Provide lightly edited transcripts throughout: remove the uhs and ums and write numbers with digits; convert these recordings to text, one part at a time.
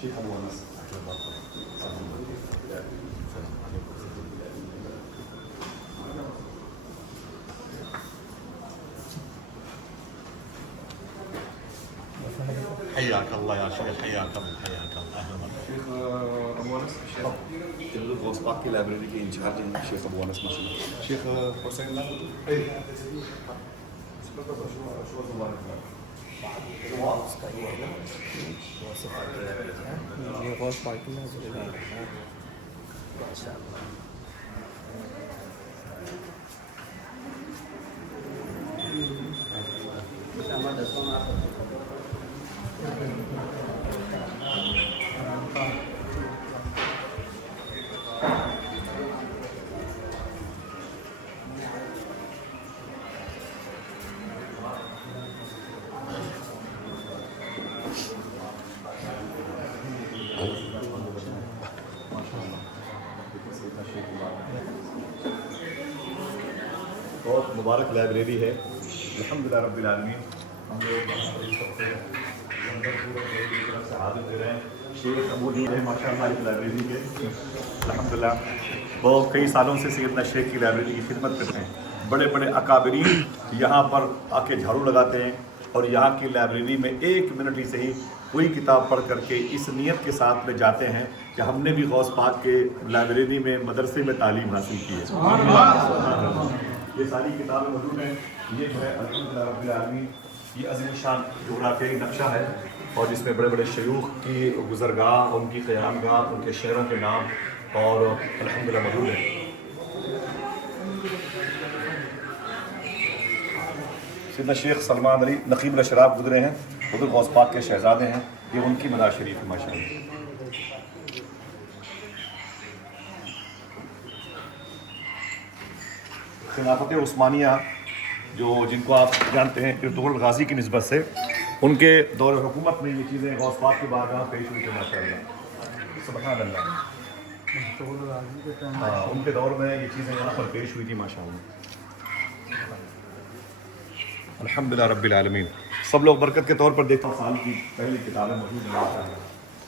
شيخ ابو انس حياك الله يا شيخ، حياك الله، حياك الله، اهلا وسهلا. شيخ ابو انس غوث پاک کی لائبریری کے انچارج ہیں شیخ ابو انس ماشاءاللہ. شیخ حسین یہ غوث پاک کی لائبریری ہے ماشاءاللہ. بہت مبارک لائبریری ہے الحمدللہ رب العالمین. ہم لوگ حاضر دے رہے ہیں شیخ ابو جو ہے ماشاء اللہ اس لائبریری کے الحمدللہ وہ کئی سالوں سے سیدنا شیخ کی لائبریری کی خدمت کرتے ہیں. بڑے بڑے اکابرین یہاں پر آ کے جھاڑو لگاتے ہیں اور یہاں کی لائبریری میں 1 منٹ ہی صحیح کوئی کتاب پڑھ کر کے اس نیت کے ساتھ میں جاتے ہیں کہ ہم نے بھی غوث پاک کے لائبریری میں مدرسے میں تعلیم حاصل کی ہے. یہ ساری کتابیں موجود ہیں. یہ جو ہے الحمدللہ رب العالمین یہ عظیم شان جغرافیائی نقشہ ہے اور جس میں بڑے بڑے شیوخ کی گزرگاہ، ان کی قیامگاہ، ان کے شعروں کے نام اور الحمدللہ موجود ہیں. سیدنا شیخ سلمان علی نقیب الاشراف گزرے ہیں، حضور غوث پاک کے شہزادے ہیں، یہ ان کی مزار شریف ہے ماشاء اللہ۔ خلافت عثمانیہ جو جن کو آپ جانتے ہیں ارطغرل غازی کی نسبت سے ان کے دور حکومت میں یہ چیزیں غوث پاک کی بارگاہ پیش ہوئی تھی ماشاء اللہ، سبحان اللہ۔ ہاں ان کے دور میں یہ چیزیں یہاں پر پیش ہوئی تھی ماشاء اللہ، الحمدللہ رب العالمین۔ سب لوگ برکت کے طور پر دیکھتا ہوں سال کی پہلی کتابیں موجود ہیں ماشاء اللہ،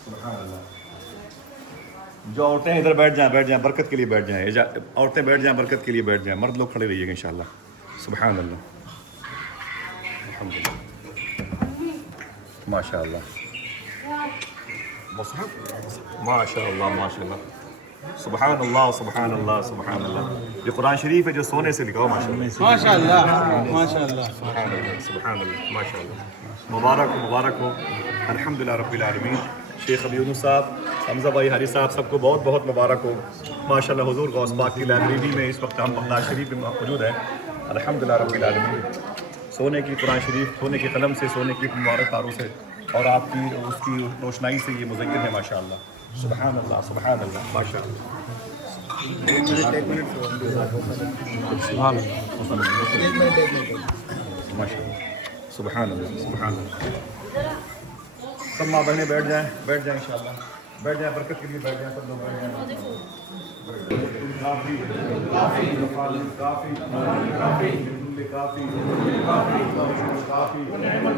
سبحان اللہ۔ جو عورتیں ادھر بیٹھ جائیں برکت کے لیے بیٹھ جائیں، عورتیں بیٹھ جائیں برکت کے لیے بیٹھ جائیں، مرد لوگ کھڑے رہیے گا انشاءاللہ، سبحان اللہ، الحمدللہ، ماشاء اللہ، ماشاء اللہ، ماشاء اللہ، سبحان اللہ، سبحان اللہ، سبحان اللہ۔ یہ قرآن شریف ہے جو سونے سے لکھا ہو ماشاء اللہ، ماشاء اللہ، ماشاء اللہ، سبحان اللہ، سبحان اللہ، ماشاء اللہ، مبارک ہو الحمدللہ رب العالمین۔ شیخ ابی یونس صاحب، حمزہ بھائی، حاری صاحب، سب کو بہت بہت مبارک ہو ماشاء اللہ۔ حضور غوث پاک کی لائبریری میں اس وقت ہم بغداد شریف میں موجود ہیں، الحمدللہ رب العالمین۔ سونے کی قرآن شریف، سونے کی قلم سے، سونے کی مبارک تاروں سے اور آپ کی اس کی روشنائی سے یہ مزین ہے ماشاء اللہ، سبحان اللہ، سبحان اللہ، ماشاء اللہ۔ ماشاء اللہ، سبحان اللہ، سبحان اللہ۔ سب ماں بہنیں بیٹھ جائیں انشاءاللہ، بیٹھ جائیں برکت کے لیے، بیٹھ جائیں سب لوگ، بیٹھ جائیں۔ کافی کافی کافی کافی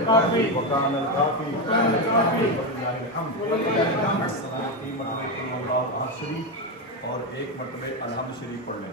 کافی وکان الکافی شریف اور ایک مرتبہ الحمد شریف پڑھ لیں۔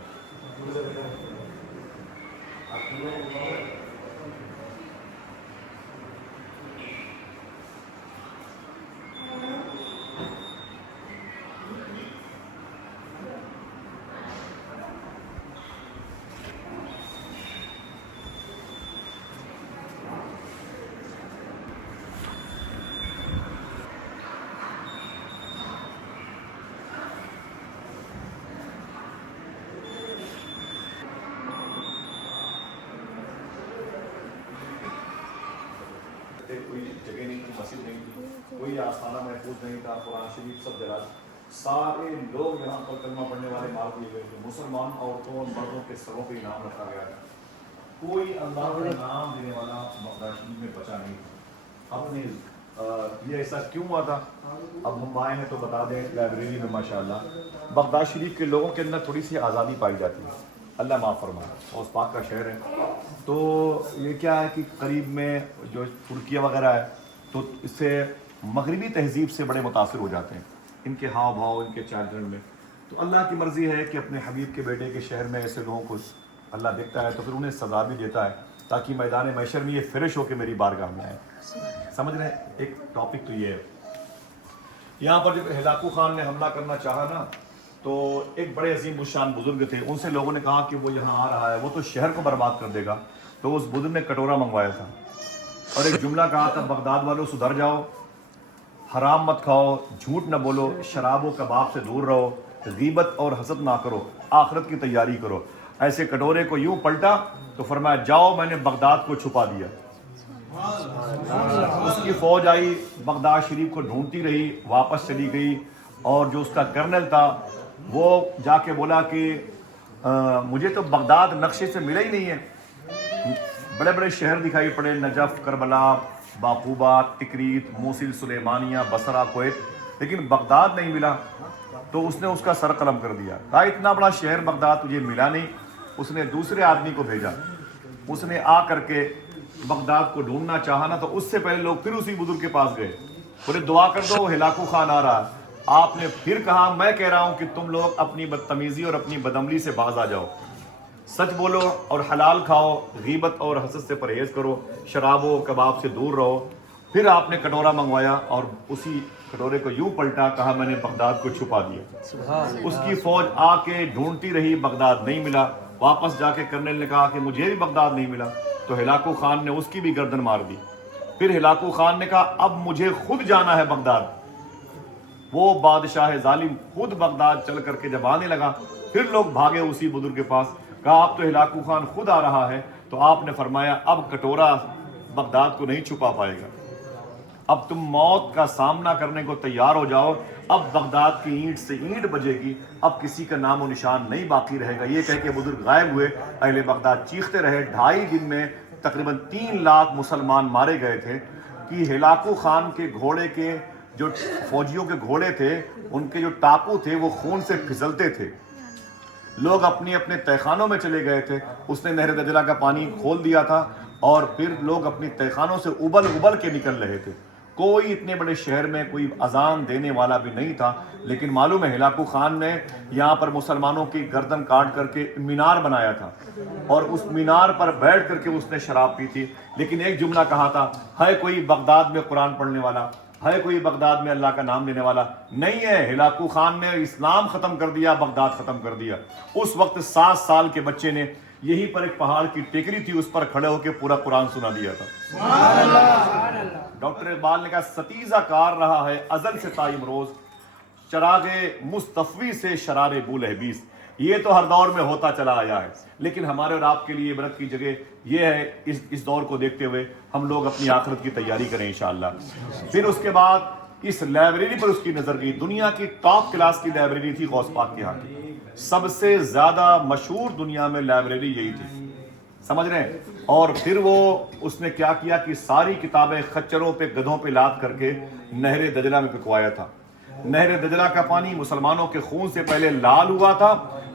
کوئی جگہ نہیں تھی، مسجد نہیں تھی، کوئی آستانہ محفوظ نہیں تھا، قرآن شریف سب جگہ، سارے لوگ یہاں پر کلمہ پڑھنے والے مار دیے گئے تھے، مسلمان عورتوں اور مردوں کے سروں پہ انعام رکھا گیا تھا، کوئی اللہ کا نام دینے والا بغداد شریف میں بچا نہیں تھا۔ اپنے یہ ایسا کیوں ہوا تھا اب ہم آئے ہیں تو بتا دیں، لائبریری میں ماشاءاللہ بغداد شریف کے لوگوں کے اندر تھوڑی سی آزادی پائی جاتی ہے، اللہ معاف فرمائے، غوث پاک کا شہر ہے، تو یہ کیا ہے کہ قریب میں جو ترکیہ وغیرہ ہے تو اس سے مغربی تہذیب سے بڑے متاثر ہو جاتے ہیں، ان کے ہاؤ بھاؤ، ان کے چال چلن میں، تو اللہ کی مرضی ہے کہ اپنے حبیب کے بیٹے کے شہر میں ایسے لوگوں کو اللہ دیکھتا ہے تو پھر انہیں سزا بھی دیتا ہے تاکہ میدان محشر میں یہ فریش ہو کے میری بارگاہ میں آئے۔ سمجھ رہے ہیں؟ ایک ٹاپک تو یہ ہے، یہاں پر جب ہلاکو خان نے حملہ کرنا چاہا نا تو ایک بڑے عظیم الشان بزرگ تھے، ان سے لوگوں نے کہا کہ وہ یہاں آ رہا ہے، وہ تو شہر کو برباد کر دے گا، تو اس بزرگ نے کٹورا منگوایا تھا اور ایک جملہ کہا تھا، بغداد والوں سدھر جاؤ، حرام مت کھاؤ، جھوٹ نہ بولو، شراب و کباب سے دور رہو، غیبت اور حسد نہ کرو، آخرت کی تیاری کرو۔ ایسے کٹورے کو یوں پلٹا تو فرمایا جاؤ، میں نے بغداد کو چھپا دیا۔ اس کی فوج آئی، بغداد شریف کو ڈھونڈتی رہی، واپس چلی گئی، اور جو اس کا کرنل تھا وہ جا کے بولا کہ مجھے تو بغداد نقشے سے ملا ہی نہیں ہے، بڑے بڑے شہر دکھائی پڑے، نجف، کربلا، باقوبہ، تکریت، موصل، سلیمانیہ، بصرہ، کویت، لیکن بغداد نہیں ملا۔ تو اس نے اس کا سر قلم کر دیا، کہا اتنا بڑا شہر بغداد تجھے ملا نہیں۔ اس نے دوسرے آدمی کو بھیجا، اس نے آ کر کے بغداد کو ڈھونڈنا چاہا نا، تو اس سے پہلے لوگ پھر اسی بزرگ کے پاس گئے، بولے دعا کر دو، ہلاکو خان آ رہا ہے۔ آپ نے پھر کہا میں کہہ رہا ہوں کہ تم لوگ اپنی بدتمیزی اور اپنی بدعملی سے باز آ جاؤ، سچ بولو اور حلال کھاؤ، غیبت اور حسد سے پرہیز کرو، شراب و کباب سے دور رہو۔ پھر آپ نے کٹورا منگوایا اور اسی کٹورے کو یوں پلٹا، کہا میں نے بغداد کو چھپا دیا۔ اس کی فوج آ کے ڈھونڈتی رہی، بغداد نہیں ملا، واپس جا کے کرنل نے کہا کہ مجھے بھی بغداد نہیں ملا، تو ہلاکو خان نے اس کی بھی گردن مار دی۔ پھر ہلاکو خان نے کہا اب مجھے خود جانا ہے بغداد۔ وہ بادشاہ ظالم خود بغداد چل کر کے جب آنے لگا، پھر لوگ بھاگے اسی بزرگ کے پاس، کہا اب تو ہلاکو خان خود آ رہا ہے، تو آپ نے فرمایا اب کٹورا بغداد کو نہیں چھپا پائے گا، اب تم موت کا سامنا کرنے کو تیار ہو جاؤ، اب بغداد کی اینٹ سے اینٹ بجے گی، اب کسی کا نام و نشان نہیں باقی رہے گا۔ یہ کہہ کے بزرگ غائب ہوئے، اہل بغداد چیختے رہے۔ 2.5 دن میں تقریباً 3 لاکھ مسلمان مارے گئے تھے کہ ہلاکو خان کے گھوڑے کے جو فوجیوں کے گھوڑے تھے، ان کے جو ٹاپو تھے وہ خون سے پھسلتے تھے، لوگ اپنے اپنے تہخانوں میں چلے گئے تھے۔ اس نے نہر دجلہ کا پانی کھول دیا تھا اور پھر لوگ اپنی تہخانوں سے ابل کے نکل رہے تھے۔ کوئی اتنے بڑے شہر میں کوئی اذان دینے والا بھی نہیں تھا، لیکن معلوم ہے ہلاکو خان نے یہاں پر مسلمانوں کی گردن کاٹ کر کے مینار بنایا تھا اور اس مینار پر بیٹھ کر کے اس نے شراب پی تھی، لیکن ایک جملہ کہا تھا، ہے کوئی بغداد میں قرآن پڑھنے والا، ہے کوئی بغداد میں اللہ کا نام لینے والا؟ نہیں ہے۔ ہلاکو خان نے اسلام ختم کر دیا، بغداد ختم کر دیا۔ اس وقت 7 سال کے بچے نے یہی پر ایک پہاڑ کی ٹیکری تھی، اس پر کھڑے ہو کے پورا قرآن سنا دیا تھا۔ ڈاکٹر اقبال نے کہا ستیزہ کار رہا ہے ازل سے تا امروز، چراغ مصطفی سے شرار بولہبیس۔ یہ تو ہر دور میں ہوتا چلا آیا ہے، لیکن ہمارے اور آپ کے لیے عبرت کی جگہ یہ ہے اس دور کو دیکھتے ہوئے ہم لوگ اپنی آخرت کی تیاری کریں انشاءاللہ۔ پھر اس کے بعد اس لائبریری پر اس کی نظر گئی۔ دنیا کی ٹاپ کلاس کی لائبریری تھی غوث پاک کے ہاں کی، سب سے زیادہ مشہور دنیا میں لائبریری یہی تھی، سمجھ رہے ہیں؟ اور پھر وہ اس نے کیا کیا کہ ساری کتابیں خچروں پہ گدھوں پہ لاد کر کے نہر دجلہ میں پکوایا تھا۔ نہر دجلہ کا پانی مسلمانوں کے خون سے پہلے لال ہوا تھا،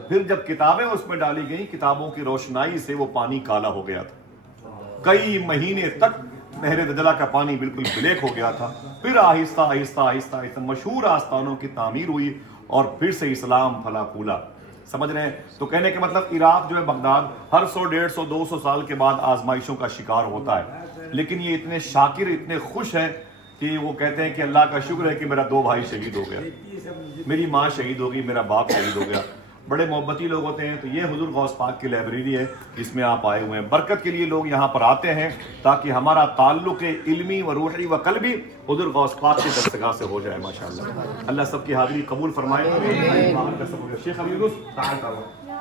پھر جب کتابیں اس میں ڈالی گئیں، کتابوں کی روشنائی سے وہ پانی کالا ہو گیا تھا۔ کئی مہینے تک نہر دجلہ کا پانی بالکل بلیک ہو گیا تھا۔ پھر آہستہ آہستہ آہستہ آہستہ مشہور آستانوں کی تعمیر ہوئی اور پھر سے اسلام پھلا پھولا، سمجھ رہے ہیں؟ تو کہنے کے مطلب عراق جو ہے بغداد ہر 100 150 200 سال کے بعد آزمائشوں کا شکار ہوتا ہے، لیکن یہ اتنے شاکر اتنے خوش ہیں کہ وہ کہتے ہیں کہ اللہ کا شکر ہے کہ میرا 2 بھائی شہید ہو گیا، میری ماں شہید ہو گئی، میرا باپ شہید ہو گیا۔ بڑے محبتی لوگ ہوتے ہیں۔ تو یہ حضور غوث پاک کی لائبریری ہے جس میں آپ آئے ہوئے ہیں۔ برکت کے لیے لوگ یہاں پر آتے ہیں تاکہ ہمارا تعلق علمی و روحی و قلبی حضور غوث پاک کی دستگاہ سے ہو جائے ماشاءاللہ۔ اللہ سب کی حاضری قبول فرمائے۔ شیخ ابھی